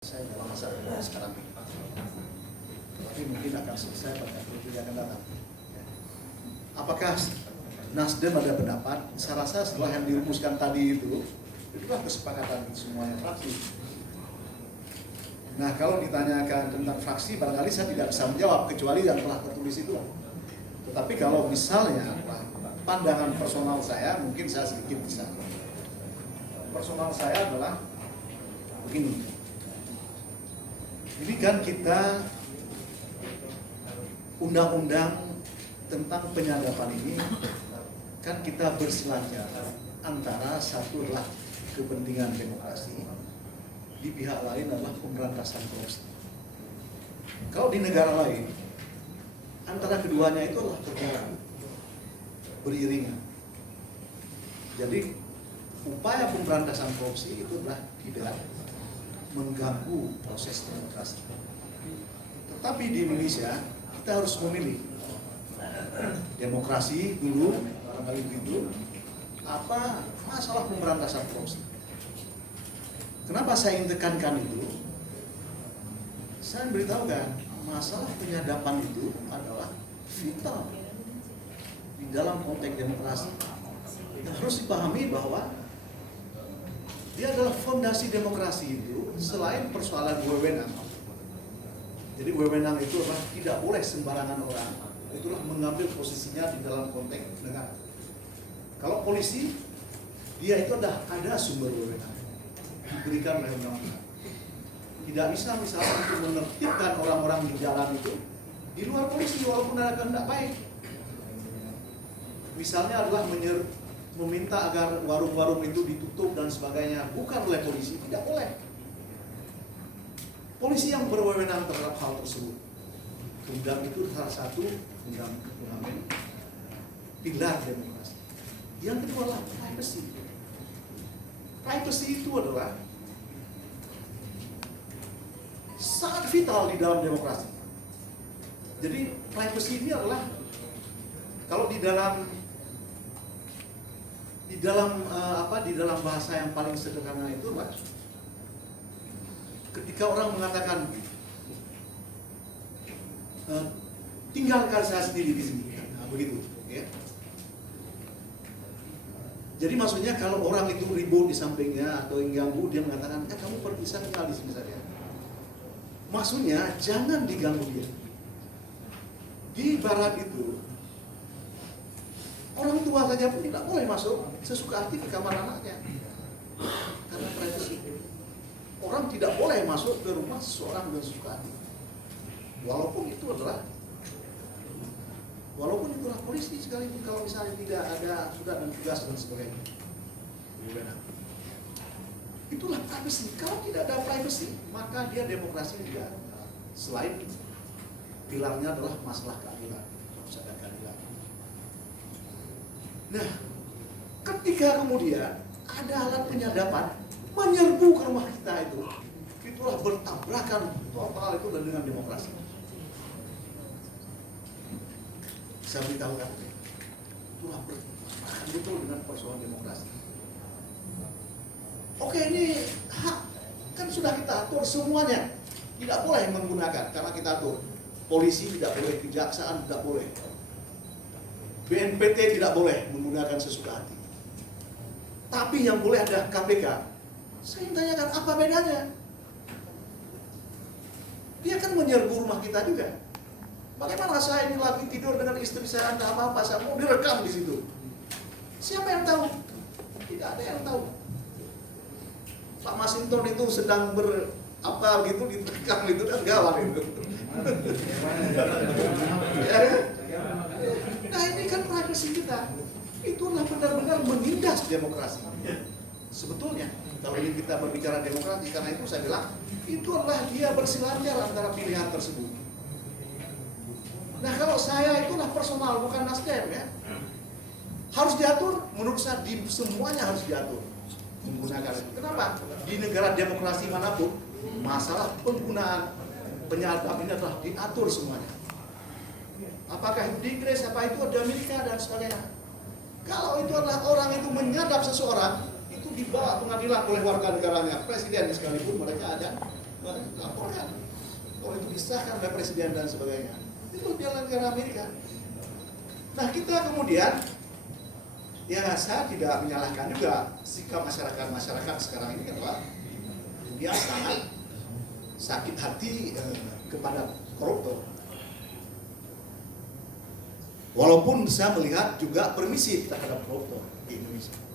Saya dalam masa sekarang ini, tapi mungkin akan selesai pada periode yang akan datang. Apakah Nasdem ada pendapat? Saya rasa setelah yang dirumuskan tadi itulah kesepakatan semuanya fraksi. Nah, kalau ditanyakan tentang fraksi, barangkali saya tidak bisa menjawab kecuali yang telah tertulis itu. Tetapi kalau misalnya pandangan personal saya, mungkin saya sedikit bisa. Personal saya adalah begini. Ini kan kita undang-undang tentang penyadapan ini kan kita berselancar antara satu adalah kepentingan demokrasi, di pihak lain adalah pemberantasan korupsi. Kalau di negara lain antara keduanya itu adalah berjalan beriringan. Jadi upaya pemberantasan korupsi itu adalah tidak mengganggu proses demokrasi. Tetapi di Indonesia kita harus memilih demokrasi dulu, barangkali begitu, apa masalah pemberantasan korupsi. Kenapa saya ingin tekankan itu? Saya beritahukan masalah penyadapan itu adalah vital di dalam konteks demokrasi. Yang harus dipahami bahwa dia adalah fondasi demokrasi itu selain persoalan wewenang. Jadi wewenang itu adalah tidak boleh sembarangan orang. Itulah mengambil posisinya di dalam konteks negara. Kalau polisi, dia itu ada sumber wewenang diberikan oleh undang-undang. Tidak bisa misalnya untuk menertibkan orang-orang di jalan itu di luar polisi walaupun ada kehendak baik. Misalnya adalah meminta agar warung-warung itu ditutup dan sebagainya, bukan oleh polisi, tidak boleh. Polisi yang berwenang terhadap hal tersebut. Kemudian itu salah satu pilar demokrasi. Yang kedua adalah privacy. Privacy itu adalah sangat vital di dalam demokrasi. Jadi privacy ini adalah kalau di dalam bahasa yang paling sederhana itu, Pak, ketika orang mengatakan tinggalkan saya sendiri di sini, nah, begitu, ya. Jadi maksudnya kalau orang itu ribut di sampingnya atau mengganggu, dia mengatakan, kamu bisa tinggal di sini saja. Maksudnya jangan diganggu dia. Di barat itu orang tua saja pun tidak boleh masuk sesuka hati ke kamar anaknya karena privacy. Orang tidak boleh masuk ke rumah seseorang dengan sesuka hati, walaupun itulah polisi sekalipun, kalau misalnya tidak ada surat dan tugas dan sebagainya. Itulah privacy. Kalau tidak ada privacy, maka dia demokrasi juga. Selain pilarnya adalah masalah keadilan, harus ada keadilan. Nah, ketika kemudian ada alat penyadapan menyerbu ke rumah kita itulah bertabrakan total itu dengan demokrasi. Saya beritahukan, itulah bertabrakan betul dengan persoalan demokrasi. Oke, ini hak kan sudah kita atur semuanya, tidak boleh menggunakan karena kita atur. Polisi tidak boleh, kejaksaan tidak boleh, BNPT tidak boleh menggunakan sesuka hati. Tapi yang boleh ada KPK. Saya ingin tanyakan, apa bedanya? Dia kan menyerbu rumah kita juga. Bagaimana saya ini lagi tidur dengan istri saya, entah apa-apa, saya mau direkam di situ. Siapa yang tahu? Tidak ada yang tahu. Pak Masinton itu sedang apa gitu diterekam itu kan gawat itu. Nah, ini kan privacy kita. Itulah benar-benar menindas demokrasi. Sebetulnya kalau ini kita berbicara demokrasi, karena itu saya bilang itu adalah dia berselancar antara pilihan tersebut. Nah, kalau saya itulah personal, bukan Nasdem, ya. Harus diatur, menurut saya semuanya harus diatur menggunakan itu. Kenapa? Di negara demokrasi manapun masalah penggunaan penyadap ini adalah diatur semuanya. Apakah itu di Inggris, apa itu di Amerika dan sebagainya. Kalau itu adalah orang itu menyadap seseorang, itu dibawa pengadilan oleh warga negaranya, presiden sekalipun mereka ada laporkan. Kalau itu disahkan oleh presiden dan sebagainya, itu jalan negara Amerika. Nah kita kemudian, ya saya tidak menyalahkan juga sikap masyarakat sekarang ini adalah dia sangat sakit hati kepada koruptor. Walaupun saya melihat juga permisif terhadap koruptor di Indonesia.